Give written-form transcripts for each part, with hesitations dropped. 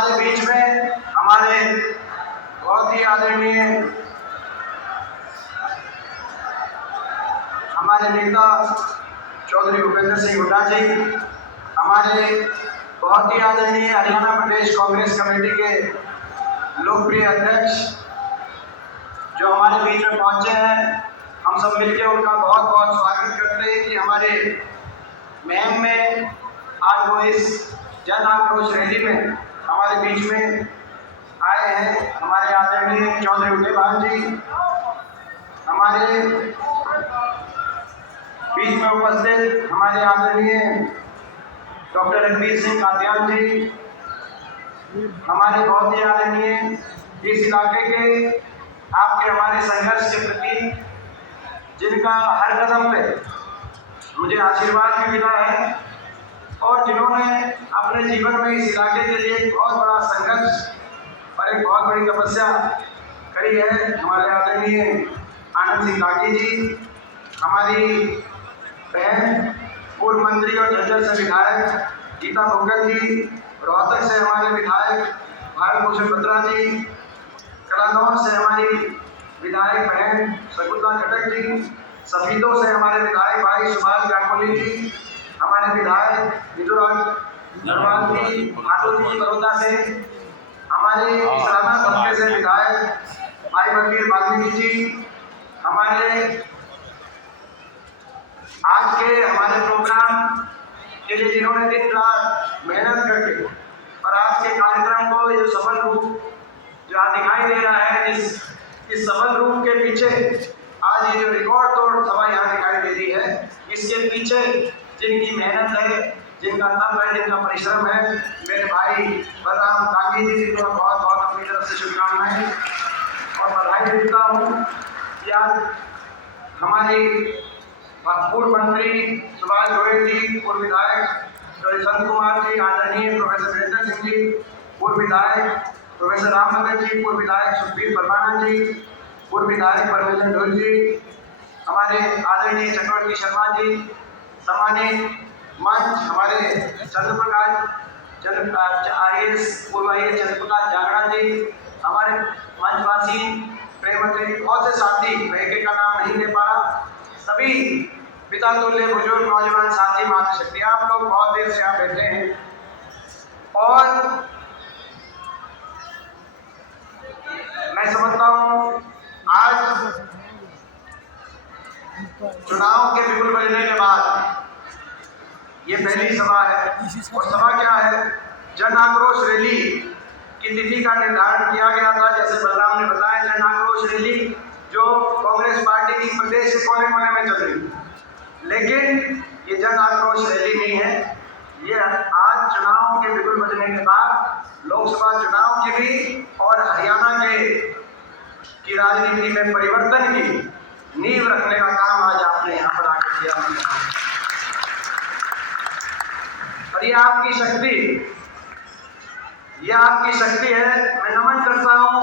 हमारे बीच में हमारे बहुत ही आदरणीय हमारे नेता चौधरी भूपेंद्र सिंह हुड्डा जी, हमारे बहुत ही आदरणीय हरियाणा प्रदेश कांग्रेस कमेटी के लोकप्रिय अध्यक्ष जो हमारे बीच में पहुंचे हैं, हम सब मिलकर उनका बहुत बहुत स्वागत करते हैं कि हमारे महम में आज वो इस जन आक्रोश रैली में हमारे बीच में आए हैं। हमारे आदरणीय चौधरी उदयभान जी हमारे बीच में उपस्थित, हमारे आदरणीय डॉक्टर रणवीर सिंह कादियान जी, हमारे बहुत ही आदरणीय इस इलाके के आपके हमारे संघर्ष के प्रति जिनका हर कदम पे मुझे आशीर्वाद भी मिला है और जिन्होंने अपने जीवन में इस इलाके के लिए एक बहुत बड़ा संघर्ष और एक बहुत बड़ी तपस्या करी है। हमारे आदरणीय आनंद सिंह लाठी जी, हमारी बहन पूर्व मंत्री और झज्जर से विधायक गीता भोगल जी, रोहतक से हमारे विधायक भारत भूषण बत्रा जी, कलानौर से हमारी विधायक बहन शकुंतला खट्टर जी, सफीदों से हमारे विधायक भाई सुभाष गांगुली जी, हमारे विधायक विदुराज नरवाल जी, भाटोली जी बड़ौदा से, हमारे इस्लामाबाद हल्के से विधायक भाई बलबीर वाल्मीकि जी, हमारे आज के हमारे प्रोग्राम के लिए जिन्होंने दिन रात मेहनत करके और आज के कार्यक्रम को जो सफल रूप जो आज दिखाई दे रहा है, इस सफल रूप के पीछे आज ये जो रिकॉर्ड तोड़ सभा यहाँ दिखाई दे रही है, इसके पीछे जिनकी मेहनत है, जिनका तप है, जिनका परिश्रम है, मेरे भाई बलराम तागी जी, जिनको बहुत बहुत अपनी तरफ से शुभकामनाएं और बधाई देता हूँ कि आज हमारी पूर्व मंत्री सुभाष गोयल जी, पूर्व विधायक संत कुमार जी, आदरणीय प्रोफेसर वीरेंद्र सिंह जी, पूर्व विधायक प्रोफेसर रामनगर जी, पूर्व विधायक सुखबीर परवाना जी, पूर्व विधायक परमेश्वर ढोल जी, हमारे आदरणीय चक्रवर्ती शर्मा जी, सम्मानित मंच हमारे IAS पूर्व IAS चंद्रप्रकाश जागड़ा जी, हमारे मंचवासी प्रेमवती बहुत से साथी, मैं एक का नाम नहीं ले पा रहा, सभी पिता तुल्य बुजुर्ग नौजवान साथी मातृशक्ति, आप लोग बहुत देर से यहाँ बैठे हैं और मैं समझता हूँ आज चुनाव के बिगुल बजने के बाद ये पहली सभा है और सभा क्या है, जन आक्रोश रैली की तिथि का निर्धारण किया गया था। जैसे बलराम ने बताया, जन आक्रोश रैली जो कांग्रेस पार्टी की प्रदेश के कोने कोने में चल रही, लेकिन ये जन आक्रोश रैली नहीं है, ये आज चुनाव के बिगुल बजने के बाद लोकसभा चुनाव की भी और हरियाणा की राजनीति में परिवर्तन की नींव रखने का काम आज आपने यहाँ पर आकर किया और ये आपकी शक्ति है। मैं नमन करता हूँ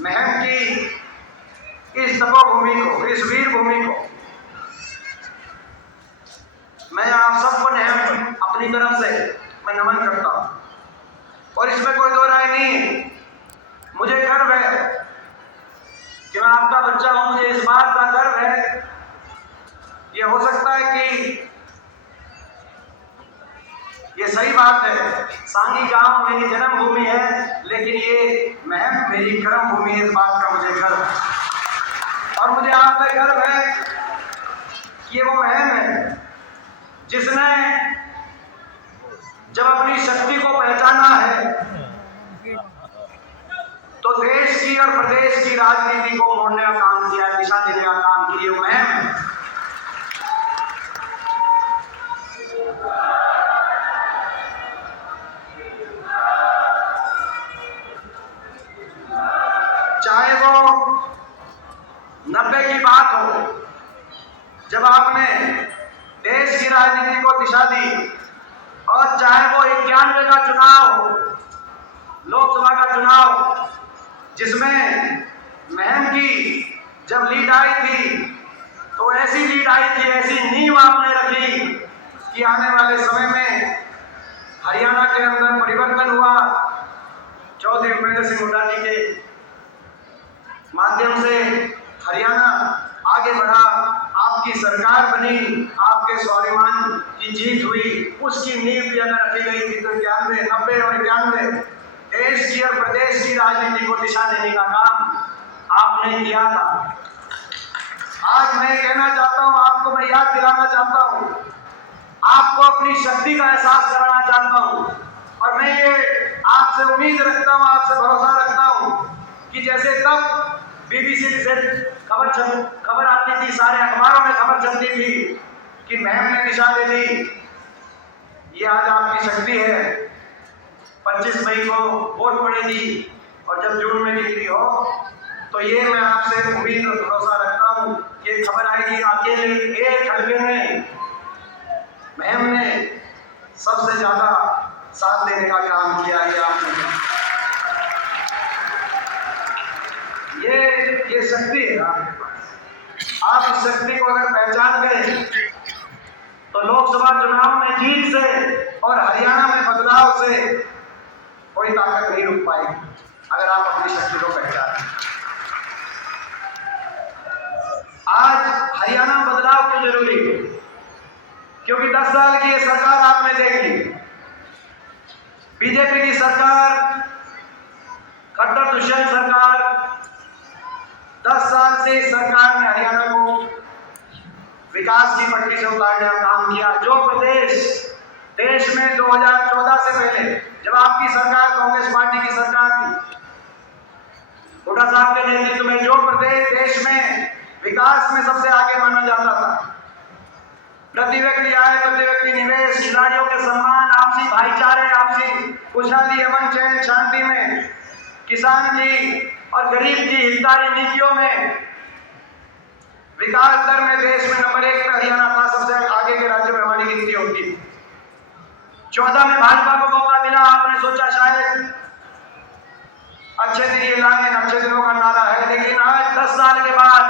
महम की इस तपोभूमि को, इस वीर भूमि को। मैं आप सबको महम अपनी तरफ से मैं नमन करता हूँ और इसमें कोई दो राय नहीं है। मुझे गर्व है कि मैं आपका बच्चा हूं, मुझे इस बात का गर्व है। ये हो सकता है कि ये सही बात है, सांगी गांव मेरी जन्मभूमि है, लेकिन ये महम मेरी कर्म भूमि है, इस बात का मुझे गर्व है। और मुझे आप पे गर्व है कि ये वो महम है जिसने जब अपनी शक्ति को पहचाना है तो देश की और प्रदेश की राजनीति को मोड़ने का काम किया, दिशा देने का काम किया। वो महम है। चाहे वो 90 की बात हो, जब आपने देश की राजनीति को दिशा दी, और चाहे वो 91 का चुनाव हो, लोकसभा का चुनाव, जिसमें महम की जब लीड आई थी तो ऐसी लीड आई थी, ऐसी नींव आपने रखी कि आने वाले समय में हरियाणा के अंदर परिवर्तन हुआ, चौधरी भूपेंद्र सिंह हुड्डा जी के माध्यम से हरियाणा आगे बढ़ा, आपकी सरकार बनी, आपके स्वाभिमान की जीत हुई, उसकी नींव भी अगर रखी गई थी तो 91, 90 और 91 देश की और प्रदेश की राजनीति को दिशा देने का काम आपने किया था। आज मैं कहना चाहता हूं, आपको मैं याद दिलाना चाहता हूं, आपको अपनी शक्ति का एहसास कराना चाहता हूं, और मैं ये आपसे उम्मीद रखता हूं, आपसे भरोसा रखता हूं कि जैसे तब BBC से खबर आती थी, सारे अखबारों में खबर चलती थी कि मैम ने दिशा दे दी, ये आज आपकी शक्ति है। 25 मई को वोट पड़ेगी और जब जून में निकली हो तो ये मैं आपसे उम्मीद और भरोसा रखता हूँ कि खबर आएगी। अकेले एक हल्के में मैम ने सबसे ज्यादा साथ देने का काम किया है आपने। ये शक्ति है आपके पास। आप इस शक्ति को अगर पहचान गए तो लोकसभा चुनाव में जीत से और हरियाणा में बदलाव से कोई ताकत नहीं रुक पाएगी, अगर आप अपनी शक्ति को पहचानें। आज हरियाणा में बदलाव क्यों जरूरी है? क्योंकि 10 साल की ये सरकार आपने देख ली, बीजेपी की सरकार, खट्टर दुष्यंत सरकार, 10 साल से इस सरकार ने हरियाणा को विकास की पटरी से उतारने का काम किया। जो प्रदेश देश में 2014 से पहले, जब आपकी सरकार कांग्रेस पार्टी की सरकार थी, हुड्डा साहब के नेतृत्व में जो प्रदेश देश में विकास में सबसे आगे माना जाता था, प्रति व्यक्ति आय, प्रति व्यक्ति निवेश, खिलाड़ियों के सम्मान, आपसी भाईचारे, आपसी खुशहाली, अमन चैन शांति में, किसान की और गरीब की हितकारी नीतियों में, विकास दर में देश में नंबर 1 पे हरियाणा था। सबसे आगे के राज्यों में हमारी गिनती होती। 14 में भाजपा को मौका मिला, आपने सोचा शायद अच्छे दिन ये लाएंगे, अच्छे दिनों का नारा है, लेकिन आज 10 साल के बाद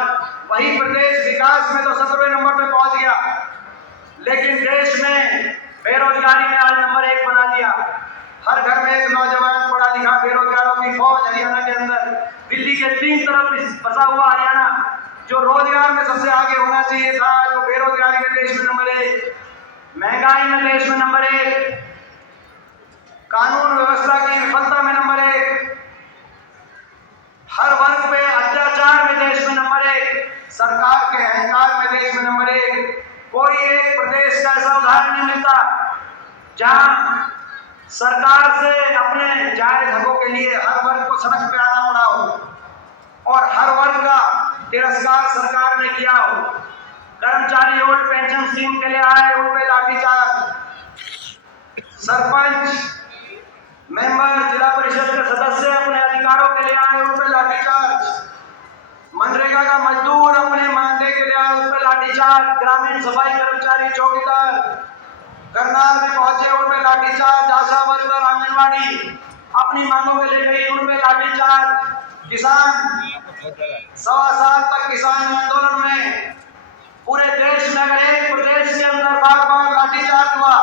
वही प्रदेश विकास में तो 17वें नंबर पे पहुंच गया, लेकिन देश में बेरोजगारी में आज नंबर 1 बना दिया। हर घर में एक नौजवान पढ़ा लिखा बेरोजगारों की फौज हरियाणा के अंदर। दिल्ली के 3 तरफ बसा हुआ हरियाणा, जो रोजगार में सबसे आगे होना चाहिए था, जो बेरोजगारी में देश में नंबर 1, महंगाई में देश में नंबर 1, कानून व्यवस्था की विफलता में नंबर 1, हर वर्ग पे अत्याचार में देश में नंबर 1, सरकार के अहंकार में देश में नंबर 1। कोई एक प्रदेश का ऐसा उदाहरण नहीं मिलता जहां सरकार से अपने जायज हकों के लिए हर वर्ग को सड़क पे आना पड़ा हो और हर वर्ग का तिरस्कार सरकार ने किया हो। कर्मचारी ओल्ड पेंशन स्कीम के लिए आए, उन पे लाठीचार्ज, सरपंच, मेंबर, जिला परिषद के सदस्य अपने अधिकारों के लिए आए, उन पे लाठीचार्ज, मनरेगा का मजदूर अपने मानदेय के लिए आए, उन पे लाठीचार्ज, ग्रामीण सफाई कर्मचारी, चौकीदार करनाल में पहुंचे, उन पे लाठीचार्ज, आशा वर्कर, आंगनबाड़ी अपनी मांगों के लिए गई, उन पे लाठीचार्ज, किसान 1.25 साल तक किसान आंदोलन में पूरे देश में, अगर एक प्रदेश के अंदर बार बार लाठीचार्ज हुआ,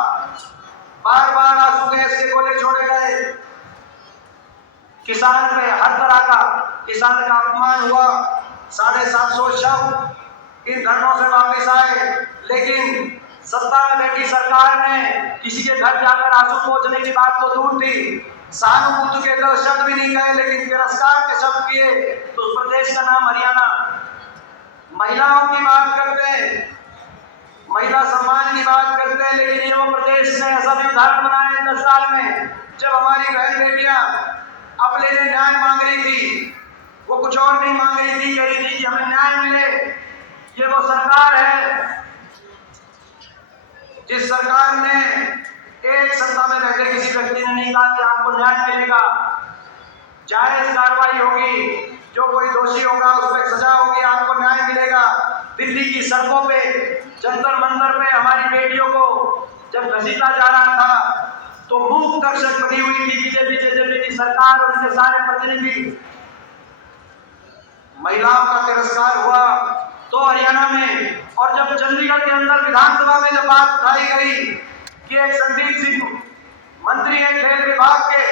बार बार आंसू गैस के गोले छोड़े गए, किसान पे हर तरह का किसान का अपमान हुआ, 750 शव इन धरनों से वापस आए, लेकिन सत्ता में बैठी सरकार ने किसी के घर जाकर आंसू पोंछने की बात तो दूर थी, सहानुभूति के 10 शब्द भी नहीं कहे, लेकिन तिरस्कार के शब्द किए। तो उस प्रदेश का नाम हरियाणा। महिलाओं की बात करते हैं, महिला सम्मान की बात करते हैं, लेकिन ये वो प्रदेश ने ऐसा भी उदाहरण बनाया 10 साल में, जब हमारी बहन बेटियां अपने लिए न्याय मांग रही थी, वो कुछ और नहीं मांग रही थी, कह रही थी कि हमें न्याय मिले। ये वो सरकार है जिस सरकार ने एक सत्ता में बैठे किसी व्यक्ति ने नहीं कहा कि आपको न्याय मिलेगा, जायज कार्रवाई होगी, जो कोई दोषी होगा उस पर सजा होगी, आपको न्याय मिलेगा। दिल्ली की सड़कों पे, जंतर मंतर पे हमारी बेटियों को जब घसीटा जा रहा था तो मूक दर्शक बनी हुई थी बीजेपी की सरकार और उनके सारे प्रतिनिधि। महिलाओं का तिरस्कार हुआ तो हरियाणा में, और जब चंडीगढ़ के अंदर विधानसभा में जब बात उठाई गई कि एक संदीप सिंह मंत्री है खेल विभाग के,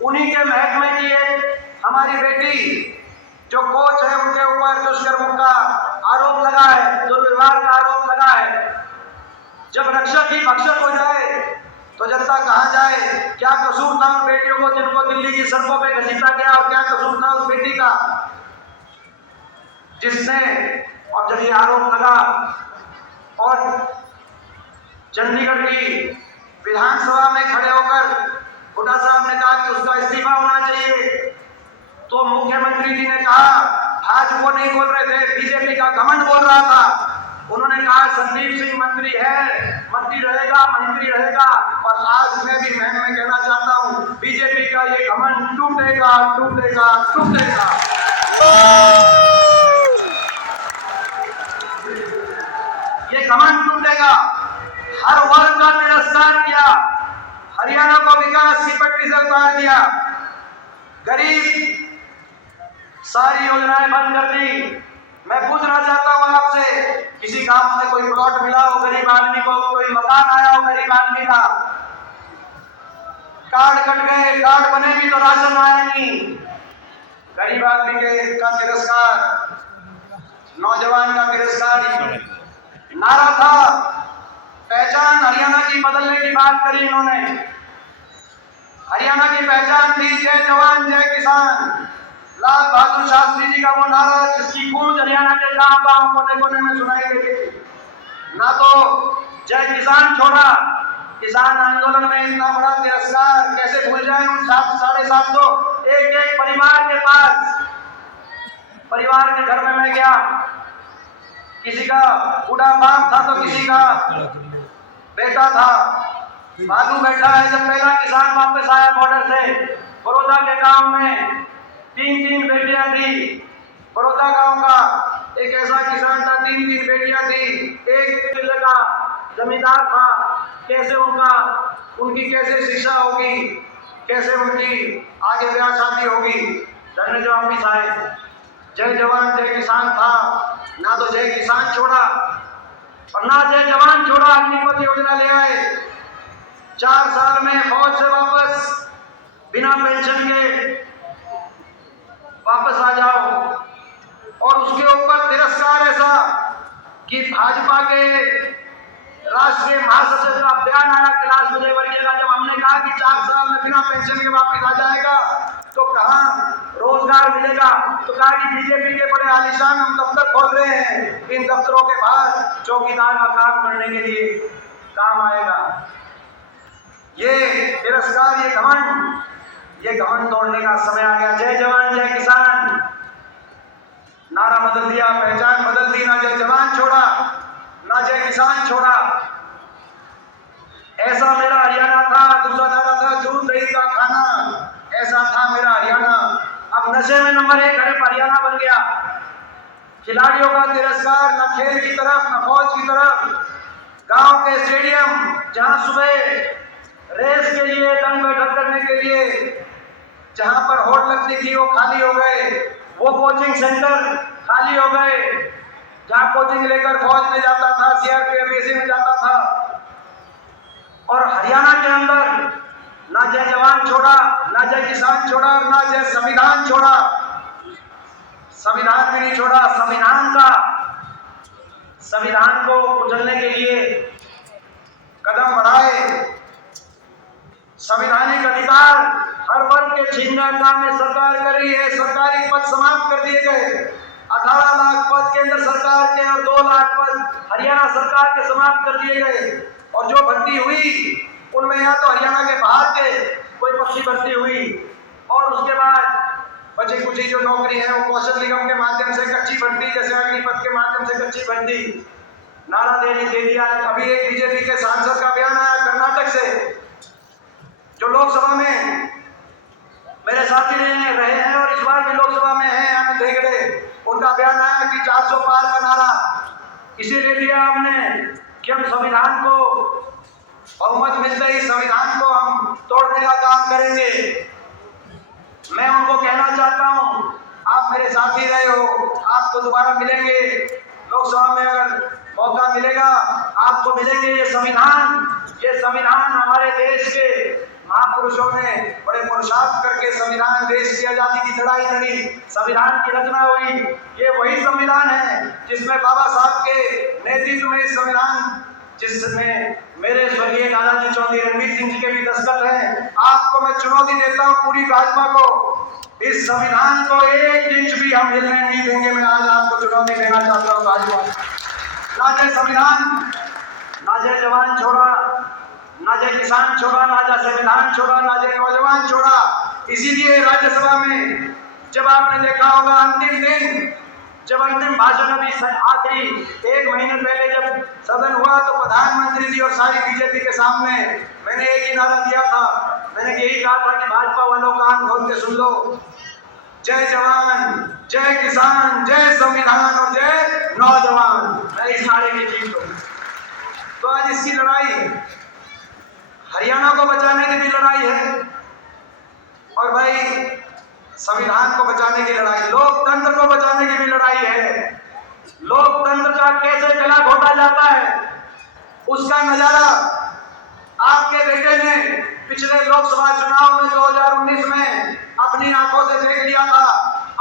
उन्हीं के महकमे की एक हमारी बेटी जो कोच है, उनके ऊपर दुष्कर्म का आरोप लगा है, दुर्व्यवहार का आरोप लगा है। जब रक्षक ही भक्षक हो जाए तो जनता कहां जाए? क्या कसूर था उन बेटियों को जिनको दिल्ली की सड़कों पे घसीटा गया, और क्या कसूर था उस बेटी का जिसने, और जब ये आरोप लगा और चंडीगढ़ की विधानसभा में खड़े होकर हुड्डा साहब ने कहा कि उसका इस्तीफा होना चाहिए, तो मुख्यमंत्री जी ने कहा, आज वो नहीं बोल रहे थे, बीजेपी का घमंड बोल रहा था। उन्होंने कहा संदीप सिंह मंत्री है, मंत्री रहेगा, मंत्री रहेगा। और आज मैं भी में कहना चाहता हूं, बीजेपी का ये घमंड टूटेगा, टूटेगा, टूटेगा। ये घमंड टूटेगा। हर वर्ग का तिरस्कार किया, हरियाणा को विकास की पटरी से उतार दिया, गरीब सारी योजनाएं बंद कर दी। मैं पूछना चाहता हूं आपसे, किसी गांव में कोई प्लॉट मिला हो गरीब आदमी को, कोई मकान आया हो गरीब आदमी का? कार्ड कट गए, कार्ड बने भी तो राशन आया नहीं। गरीब आदमी के का तिरस्कार, नौजवान का तिरस्कार नारा था। पहचान हरियाणा की बदलने की बात करी इन्होंने। हरियाणा की पहचान थी जय जवान जय किसान। लाल बहादुर शास्त्री जी का वो नारा जिसकी गूंज हरियाणा के गांव-गांव कोने-कोने में सुनाई देती थी। ना तो जय किसान छोड़ा, किसान आंदोलन में इतना बड़ा तिरस्कार कैसे भूल जाए उन 750 एक परिवार के पास। परिवार के घर में मैं गया, किसी का बूढ़ा बाप था तो किसी का बेटा था, बालू बैठा है। जब पहला किसान वापस आया बॉर्डर से, बड़ौदा के गांव में 3 बेटियां थी। बड़ौदा गांव का एक ऐसा किसान था, 3 बेटियां थी, एक किले का जमींदार था। कैसे उनकी कैसे शिक्षा होगी, कैसे उनकी आगे ब्याह शादी होगी? धन्य जो अमित आए, जय जवान जय किसान था। ना तो जय किसान छोड़ा और ना जय जवान छोड़ा। अग्निपथ योजना ले आए, 4 साल में फौज से वापस बिना पेंशन के वापस आ जाओ। और उसके ऊपर तिरस्कार ऐसा कि भाजपा के राष्ट्रीय महासचिव का बयान आया कैलाश विजयवर्गीय का, जब हमने कहा कि 4 साल में बिना पेंशन के वापस आ जाएगा तो कहां रोजगार मिलेगा? तो कहा कि बीजेपी के बड़े आलीशान हम दफ्तर खोल रहे हैं, इन दफ्तरों के बाहर चौकीदार का काम करने के लिए काम आएगा। ये तिरस्कार, ये घमंड तोड़ने का समय आ गया। जय जवान जय किसान नारा बदल दिया, पहचान बदल दी। ना जय जवान छोड़ा, ना जय किसान छोड़ा। ऐसा मेरा हरियाणा था। दूसरा नारा था दूध दही का खाना, ऐसा था मेरा हरियाणा। अब नशे में नंबर 1 हरियाणा बन गया। खिलाड़ियों का तिरस्कार, न खेल की तरफ न फौज की तरफ। गांव के स्टेडियम जहां सुबह रेस के लिए, दंग बैठक करने के लिए जहां पर होड़ लगती थी वो खाली हो गए। वो कोचिंग सेंटर खाली हो गए जहां कोचिंग लेकर फौज में जाता था, सीआरपीएफ में जाता था। और हरियाणा के अंदर ना जय जवान छोड़ा, ना जय किसान छोड़ा, ना जय संविधान छोड़ा। संविधान भी नहीं छोड़ा। संविधान को कुचलने के लिए कदम बढ़ाए। संवैधानिक अधिकार हर वर्ग के छीनने का काम में सरकार कर रही है। सरकारी पद समाप्त कर दिए गए। 18 लाख पद केंद्र सरकार के और 2 लाख पद हरियाणा सरकार के समाप्त कर दिए गए। और जो भर्ती हुई उनमें या तो हरियाणा के बाहर के कोई पक्षी भर्ती हुई, और उसके बाद बची कुछ जो नौकरी है वो कौशल निगम के माध्यम से कच्ची भर्ती, जैसे अग्निपथ के माध्यम से कच्ची भर्ती। नारा दे दिया। अभी एक बीजेपी के सांसद का बयान आया कर्नाटक से, जो लोकसभा में मेरे साथी रहे हैं और इस बार भी लोकसभा में हैं, अमित हेगड़े। उनका बयान आया कि 400 पार का नारा इसीलिए दिया हमने कि हम संविधान को बहुमत मिलते ही संविधान को हम तोड़ने का काम करेंगे। मैं उनको कहना चाहता हूं, आप मेरे साथी रहे हो, आपको दोबारा मिलेंगे लोकसभा में, अगर मौका मिलेगा आपको मिलेंगे। ये संविधान हमारे देश के महापुरुषों ने, बड़े पुरुषार्थ करके संविधान, देश की आजादी की लड़ाई लड़ी, संविधान की रचना हुई। ये वही संविधान है जिसमें बाबा साहब के नेतृत्व में संविधान, जिसमें मेरे स्वर्गीय दादाजी चौधरी रणबीर सिंह जी के भी दस्तखत हैं। आपको मैं चुनौती देता हूँ, पूरी भाजपा को, इस संविधान को 1 इंच भी हम हिलने नहीं देंगे। मैं आज आपको चुनौती देना चाहता हूँ भाजपा। ना जय संविधान, ना जय जवान छोड़ा, ना जय किसान छोड़ा, ना जय संविधान छोड़ा, ना जय नौजवान छोड़ा। इसीलिए राज्यसभा में जब आपने देखा होगा अंतिम दिन, जब अंतिम भाषण अभी आखिरी 1 महीने पहले जब सदन हुआ, तो प्रधानमंत्री जी और सारी बीजेपी के सामने मैंने एक ही नारा दिया था। मैंने यही कहा था कि भाजपा वालों कान खोल के सुन लो, जय जवान, जय किसान, जय संविधान और जय नौजवान। मैं इस नारे की जीत हूँ। तो आज इसकी लड़ाई हरियाणा को बचाने की भी लड़ाई है, और भाई संविधान को बचाने की लड़ाई, लोकतंत्र को बचाने की भी लड़ाई है। लोकतंत्र का कैसे गला घोटा जाता है, उसका नजारा आपके बेटे ने पिछले लोकसभा चुनाव में 2019 में अपनी आंखों से देख लिया था।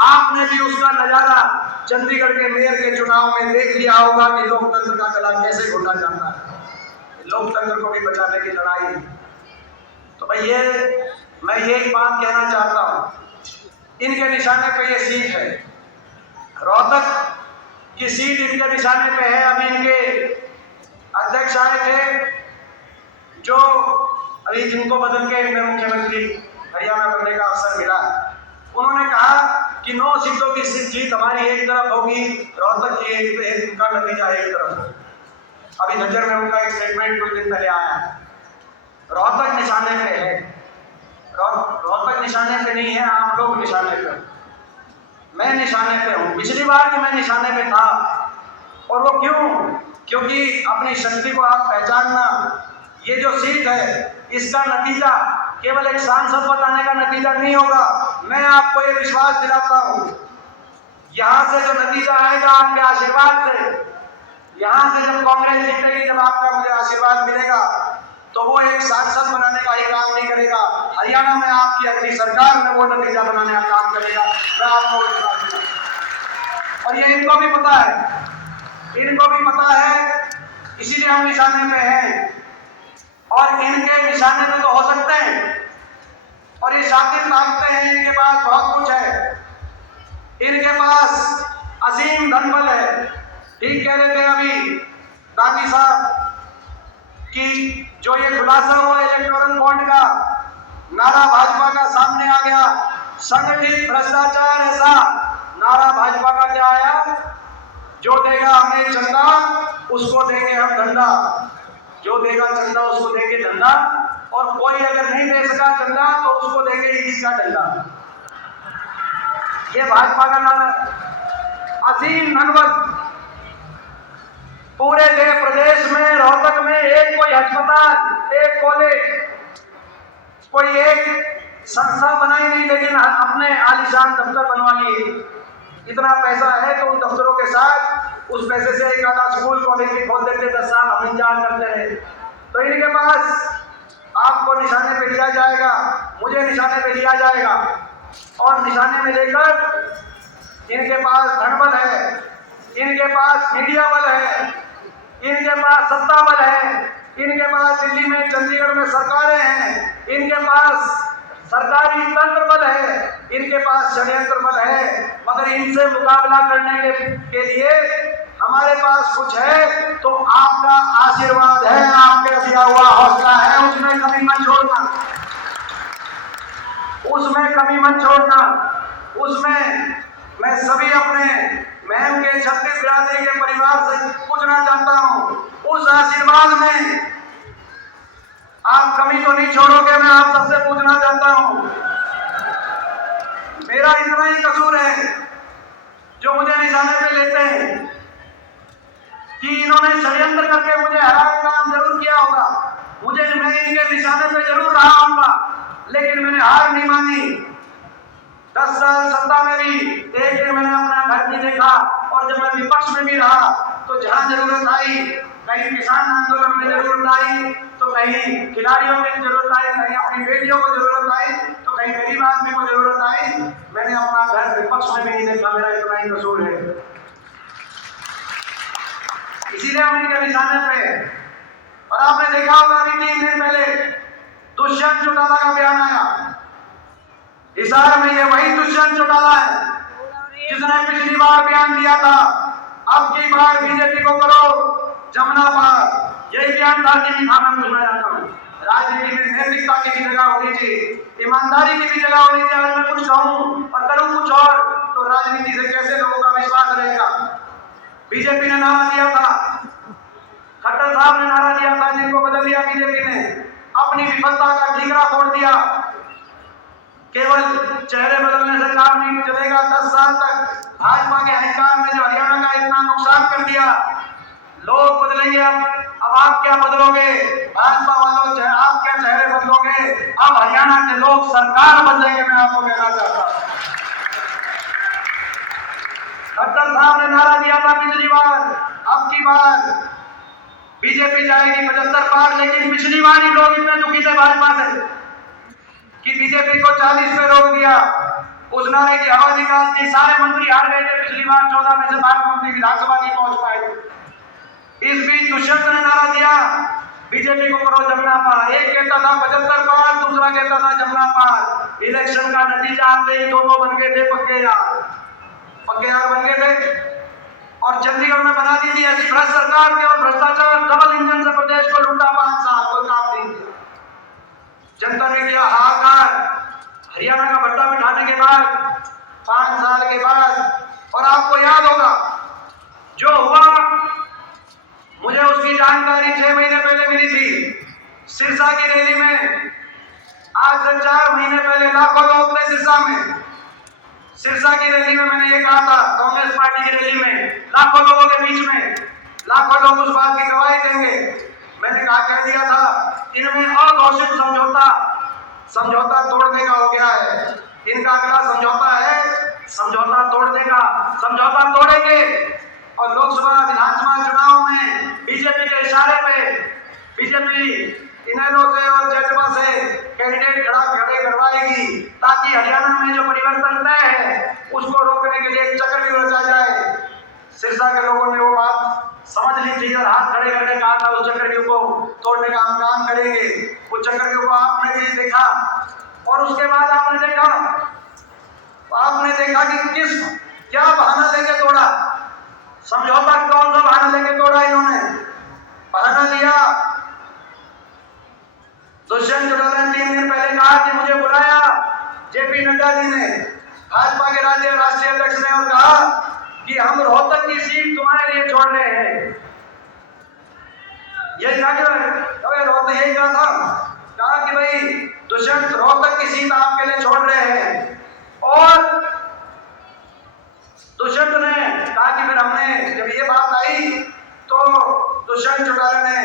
आपने भी उसका नजारा चंडीगढ़ के मेयर के चुनाव में देख लिया होगा कि लोकतंत्र का गला कैसे घोटा जाता है। लोकतंत्र को भी बचाने की लड़ाई। तो भाई मैं ये एक बात कहना चाहता हूँ, इनके निशाने पे ये सीट है, रोहतक की सीट इनके निशाने पे है। अभी इनके अध्यक्ष आए थे, जो अभी जिनको बदल के इनमें मुख्यमंत्री हरियाणा बनने का अवसर मिला, उन्होंने कहा कि 9 सीटों की जीत हमारी एक तरफ होगी, रोहतक की उनका नतीजा एक तरफ होगा। अभी नजर में उनका एक स्टेटमेंट कुछ दिन पहले आया है। रोहतक निशाने पे है, रोहतक निशाने पे नहीं है, आप लोग निशाने पे। मैं निशाने पे हूँ, पिछली बार भी मैं निशाने पे था। और वो क्यों? क्योंकि अपनी शक्ति को आप पहचानना। ये जो सीट है, इसका नतीजा केवल एक सांसद बताने का नतीजा नहीं होगा। मैं आपको ये विश्वास दिलाता हूँ, यहाँ से जो नतीजा आएगा आपके आशीर्वाद से, यहाँ से जब कांग्रेस जीतेगी, जब आपका मुझे आशीर्वाद मिलेगा, तो वो एक सांसद बनाने का ही काम नहीं करेगा, हरियाणा में आपकी अगली सरकार में वो नतीजा बनाने का काम करेगा। मैं आपको विश्वास दिलाता, और ये इनको भी पता है, इनको भी पता है, इसीलिए हम निशाने पे हैं। और इनके निशाने पे तो हो सकते हैं, और ये शातिर ताकते हैं, इनके पास बहुत कुछ है, इनके पास असीम धनबल है। ठीक कह रहे थे अभी गांधी साहब कि जो ये खुलासा हुआ इलेक्टोरल बॉन्ड का, नारा भाजपा का सामने आ गया, संगठित भ्रष्टाचार ऐसा। नारा भाजपा का क्या आया? जो देगा हमें चंदा उसको देंगे हम धंधा, जो देगा चंदा उसको देंगे धंधा, और कोई अगर नहीं दे सका चंदा तो उसको देंगे ईडी का डंडा। ये भाजपा का नारा। असीम धनबल पूरे प्रदेश में, रोहतक में एक कोई अस्पताल, एक कॉलेज, कोई एक संस्था बनाई नहीं, लेकिन अपने आलीशान दफ्तर बनवा लिए। इतना पैसा है तो उन दफ्तरों के साथ उस पैसे से एक आधा स्कूल कॉलेज भी खोल देते, 10 साल हम इंतजार करते रहे। तो इनके पास आपको निशाने पे लिया जाएगा, मुझे निशाने पे लिया जाएगा, और निशाने में लेकर इनके पास धनबल है, इनके पास मीडिया बल है, इनके पास सत्ता बल है, इनके पास दिल्ली में, चंडीगढ़ में सरकारें हैं, इनके पास सरकारी तंत्र बल है, इनके पास षड्यंत्र बल है। मगर इनसे मुकाबला करने के लिए हमारे पास कुछ है, तो आपका आशीर्वाद है, आपके दिया हुआ हौसला है, उसमें कमी मत छोड़ना, उसमें कमी मत छोड़ना। उसमें मैं सभी अपने महम के 36 बिरादरी के परिवार से पूछना चाहता हूँ, उस आशीर्वाद में आप कमी तो नहीं छोड़ोगे? मैं आप सबसे पूछना चाहता हूँ। मेरा इतना ही कसूर है जो मुझे निशाने पे लेते हैं कि इन्होंने षड्यंत्र करके मुझे हराने का काम जरूर किया होगा, मैं इनके निशाने पे जरूर रहा होगा, लेकिन मैंने हार नहीं मानी। 10 साल सत्ता में भी एक दिन मैंने अपना घर नहीं देखा, और जब मैं विपक्ष में भी रहा तो जहां जरूरत आई, कहीं किसान आंदोलन में जरूरत आई, तो तो कहीं खिलाड़ियों की जरूरत आई, कहीं अपनी बेटियों को जरूरत आई, तो कहीं गरीब आदमी को जरूरत आई। मैंने अपना घर विपक्ष में भी नहीं देखा, मेरा इतना ही कसूर है। इसीलिए हम इनके निशाने पे। और आपने देखा होगा अभी 3 दिन पहले दुष्यंत चौटाला का बयान आया। हिसार में ये वही दुष्यंत चौटाला है जिसने पिछली बार बयान दिया था, अब की बार बीजेपी को करो जमुना पार। यही बयान था कि मैं पूछना चाहता हूँ, राजनीति में नैतिकता की भी जगह होनी चाहिए, ईमानदारी की भी जगह होनी चाहिए। अगर मैं कुछ कहूँ और करूँ कुछ और, तो राजनीति से कैसे लोगों का विश्वास रहेगा। बीजेपी ने नारा दिया था, खट्टर साहब ने नारा दिया था, जिनको बदल दिया बीजेपी ने, अपनी विफलता का ठीकरा फोड़ दिया। केवल चेहरे बदलने से काम नहीं चलेगा। 10 साल तक भाजपा के अहंकार में जो हरियाणा का इतना नुकसान कर दिया, लोग बदलेंगे। अब आप क्या बदलोगे भाजपा वालों, आप क्या चेहरे बदलोगे? अब हरियाणा के लोग सरकार बदलेंगे। मैं आपको कहना चाहता हूं, खट्टर साहब ने नारा दिया था पिछली बार, अब की बार बीजेपी जाएगी 75 पार। लेकिन पिछली बार ही लोग इतने दुखी थे भाजपा से कि बीजेपी को 40 में रोक दिया, उस नारे की हवा निकाल दी। सारे मंत्री हार गए थे पिछली बार, 14 में से 12 मंत्री विधानसभा नहीं पहुंच पाए। इस बीच दुष्यंत ने नारा दिया, बीजेपी को करो जमुना पार। एक कहता था 75 पार, दूसरा कहता था जमुना पार। इलेक्शन का नतीजा आते ही दोनों बन गए थे पक्के यार बन गए थे। और चंडीगढ़ में बना दी थी ऐसी भ्रष्ट सरकार के और भ्रष्टाचार डबल इंजन से प्रदेश को लूटा। 5 साल कोई काम नहीं किया। जनता ने किया हाहाकार। हरियाणा का भट्टा बिठाने के बाद 5 साल के बाद, और आपको याद होगा जो हुआ, मुझे उसकी जानकारी 6 महीने पहले मिली थी सिरसा की रैली में। आज से 4 महीने पहले लाखों लोग थे सिरसा में। सिरसा की रैली में मैंने ये कहा था, कांग्रेस पार्टी की रैली में लाखों लोगों के बीच में, लाखों लोग उस बात की गवाही देंगे। मैंने कह दिया था, इनमें अघोषित समझौता तोड़ने का हो गया है। इनका अगला समझौता है समझौता तोड़ने का। समझौता तोड़ेंगे और लोकसभा विधानसभा चुनाव में बीजेपी के इशारे पे बीजेपी इनेलो से और जेटवा से कैंडिडेट खड़े करवाएगी, ताकि हरियाणा में जो परिवर्तन तय है उसको रोकने के लिए एक चक्रव्यूह रचा जाए। सिरसा के लोगों ने वो बात समझ ली थी और हाथ खड़े करके कहा था उस चक्रव्यूह को तोड़ने का हम काम करेंगे। उस चक्रव्यूह को आपने भी देखा और उसके बाद आपने देखा कि क्या बहाना लेके तोड़ा। समझौता कौन सा बहाना लेके तोड़ा इन्होंने? बहाना लिया, दुष्यंत चौटाला ने 3 दिन पहले कहा कि मुझे बुलाया जेपी नड्डा जी ने, भाजपा के राष्ट्रीय अध्यक्ष ने, और कहा कि हम रोहतक की सीट तुम्हारे लिए छोड़ रहे हैं। यही रोहतक यही कहा कि भाई दुष्यंत रोहतक की सीट आपके लिए छोड़ रहे हैं। और दुष्यंत ने कहा कि फिर हमने जब ये बात आई तो दुष्यंत चौटाला ने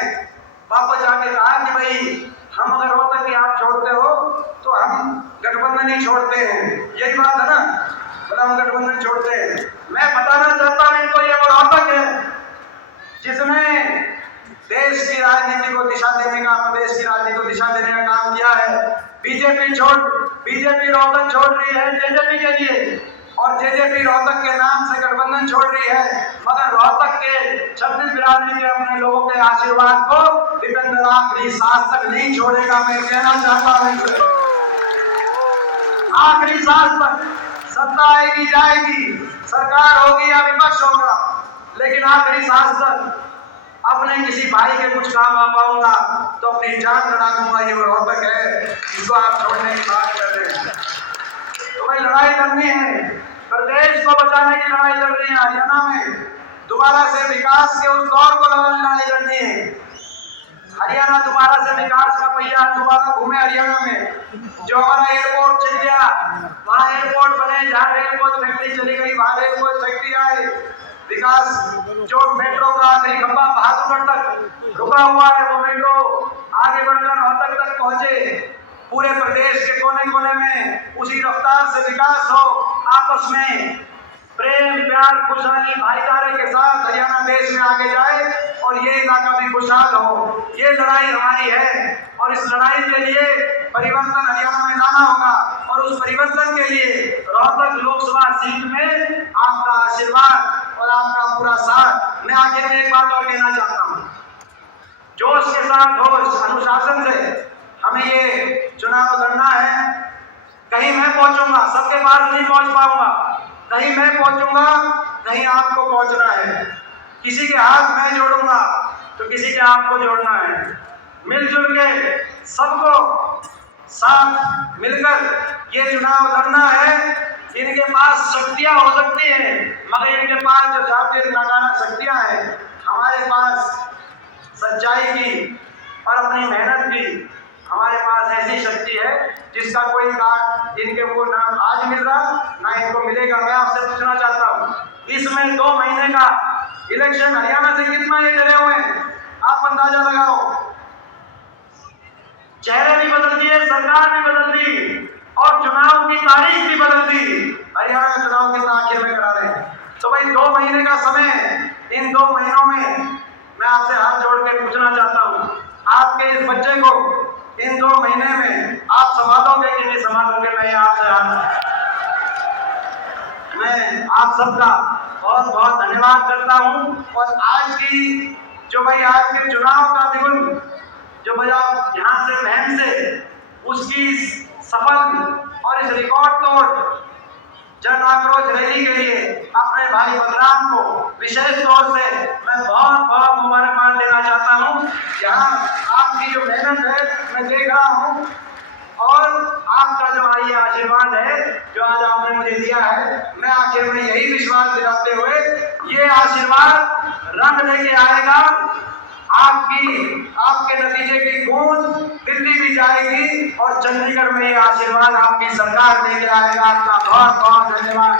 वापस जाके कहा कि भाई हम अगर रोहतक की आप छोड़ते हो तो हम गठबंधन ही छोड़ते हैं। यही बात है ना, मतलब हम गठबंधन छोड़ते हैं। मैं बताना चाहता हूं इनको, ये वो रोहतक है जिसने देश की राजनीति को दिशा देने का, प्रदेश की राजनीति को दिशा देने का काम किया है। बीजेपी रोहतक छोड़ रही है जेजेपी के लिए, और जेजेपी रोहतक के नाम से गठबंधन छोड़ रही है, मगर रोहतक के 26 बिरादरी के अपने लोगों के आशीर्वाद को दीपेंद्र आखिरी सांस तक नहीं छोड़ेगा। मैं कहना चाहता हूं, आखिरी सांस तक सत्ता आएगी जाएगी, सरकार होगी या विपक्ष होगा, लेकिन आखिरी सांस तक अपने किसी भाई के कुछ काम आ पाऊंगा तो अपनी जान लड़ा दूंगा। ये रोहतक है, इसको आप छोड़ने की बात कर रहे हैं। तो भाई लड़ाई लड़नी है, प्रदेश को बचाने की लड़ाई लड़ रही है। हरियाणा में दोबारा से विकास के उस दौर को लड़ाई लड़नी है। हरियाणा दोबारा से विकास का पहिया दोबारा घूमे हरियाणा में। जो हमारा एयरपोर्ट चल गया, वहाँ एयरपोर्ट बने, जहाँ एयरपोर्ट फैक्ट्री चली गई वहाँ एयरपोर्ट फैक्ट्री आए। विकास जो मेट्रो का आखिरी खंभा बहादुरगढ़ तक रुका हुआ है, वो मेट्रो आगे बढ़कर रोहतक तक पहुंचे। पूरे प्रदेश के कोने कोने में उसी रफ्तार से विकास हो, आपस में प्रेम, प्यार, खुशहाली, भाईचारे के साथ हरियाणा देश में आगे जाए और ये इलाका भी खुशहाल हो। ये लड़ाई हमारी है और इस लड़ाई के लिए परिवर्तन हरियाणा में लाना होगा और उस परिवर्तन के लिए रोहतक लोकसभा सीट में आपका आशीर्वाद और आपका पूरा साथ। मैं आगे में एक बात और कहना चाहता हूँ, जोश के साथ होश, अनुशासन से हमें ये चुनाव लड़ना है। कहीं मैं पहुंचूंगा, सबके पास नहीं पहुंच पाऊंगा, कहीं मैं पहुंचूंगा, कहीं आपको पहुंचना है। किसी के हाथ मैं जोड़ूंगा तो किसी के आपको जोड़ना है। मिलजुल के सबको साथ मिलकर ये चुनाव लड़ना है। इनके पास शक्तियां हो सकती हैं, मगर इनके पास जो जातीय नाकारा शक्तियां हैं, हमारे पास सच्चाई की और अपनी मेहनत की हमारे पास ऐसी शक्ति है जिसका कोई कार्ड इनके को ना आज मिल रहा ना इनको मिलेगा। मैं आपसे पूछना चाहता हूँ, इसमें 2 महीने का इलेक्शन हरियाणा से कितना ये डरे हुए हैं, आप अंदाजा लगाओ। चेहरे भी बदल दिए, सरकार भी बदल दी और चुनाव की तारीख भी बदल दी। हरियाणा का चुनाव कितना आखिर में करा रहे हैं। तो भाई 2 महीने का समय, इन 2 महीनों में मैं आपसे हाथ जोड़ के पूछना चाहता हूँ, आपके इस बच्चे को इन 2 महीने में आप संभालोगे कि नहीं संभालोगे? मैं आप सबका बहुत बहुत धन्यवाद करता हूँ। और आज की जो भाई आज के चुनाव का बिगुल जो बजा यहाँ से बहन से, उसकी सफल और इस रिकॉर्ड तोड़ जन आक्रोश रैली के लिए अपने भाई बलराम को विशेष तौर से मैं बहुत बहुत मुबारकबाद देना चाहता हूँ। यहाँ आपकी जो मेहनत है मैं देख रहा हूँ और आपका जो ये आशीर्वाद है जो आज आपने मुझे दिया है, मैं आखिर में यही विश्वास दिलाते हुए ये आशीर्वाद रंग लेके आएगा। आपके नतीजे की गूंज दिल्ली भी जाएगी और चंडीगढ़ में ये आशीर्वाद आपकी सरकार लेके आएगा। आपका बहुत बहुत धन्यवाद।